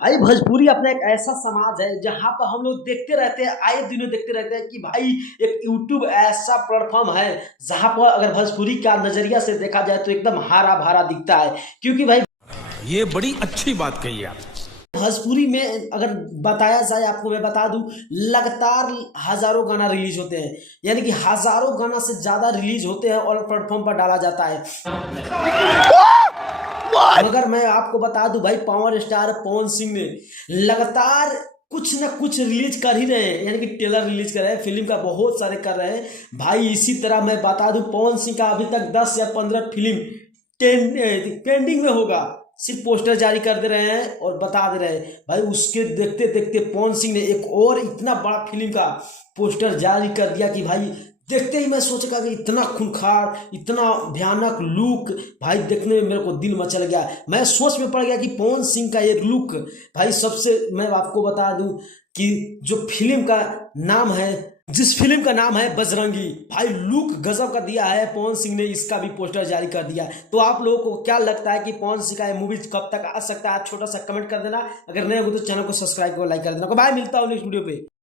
भाई भोजपुरी अपना एक ऐसा समाज है जहाँ पर हम लोग देखते रहते हैं, आए दिनों देखते रहते हैं कि भाई एक यूट्यूब ऐसा प्लेटफॉर्म है जहाँ पर अगर भोजपुरी का नजरिया से देखा जाए तो एकदम हरा भरा दिखता है। क्योंकि भाई ये बड़ी अच्छी बात कही आप। भोजपुरी में अगर बताया जाए, आपको मैं बता दूं, लगातार हजारों गाना रिलीज होते हैं, यानी कि हजारों गाना से ज्यादा रिलीज होते हैं और प्लेटफॉर्म पर डाला जाता है। मगर मैं आपको बता दूं भाई, पावर स्टार पवन सिंह ने लगातार कुछ ना कुछ रिलीज कर ही रहे हैं, यानी कि ट्रेलर रिलीज कर रहे हैं, फिल्म का बहुत सारे कर रहे हैं भाई। इसी तरह मैं बता दूं, पवन सिंह का अभी तक 10 या 15 फिल्म ट्रेंडिंग में होगा। सिर्फ पोस्टर जारी कर दे रहे हैं और बता दे रहे हैं भाई। उसके देखते देखते पवन सिंह ने एक और इतना बड़ा फिल्म का पोस्टर जारी कर दिया कि भाई देखते ही मैं सोचा कि इतना खूंखार, इतना भयानक लुक, भाई देखने में मेरे को दिल मचल गया। मैं सोच में पड़ गया कि पवन सिंह का ये लुक भाई सबसे, मैं आपको बता दूं कि जो फिल्म का नाम है, जिस फिल्म का नाम है बजरंगी, भाई लुक गजब का दिया है पवन सिंह ने, इसका भी पोस्टर जारी कर दिया। तो आप लोगों को क्या लगता है कि पवन सिंह का ये मूवी कब तक आ सकता है? छोटा सा कमेंट कर देना। अगर नए हो तो चैनल को सब्सक्राइब और लाइक कर देना। भाई मिलता हूँ नेक्स्ट वीडियो पे।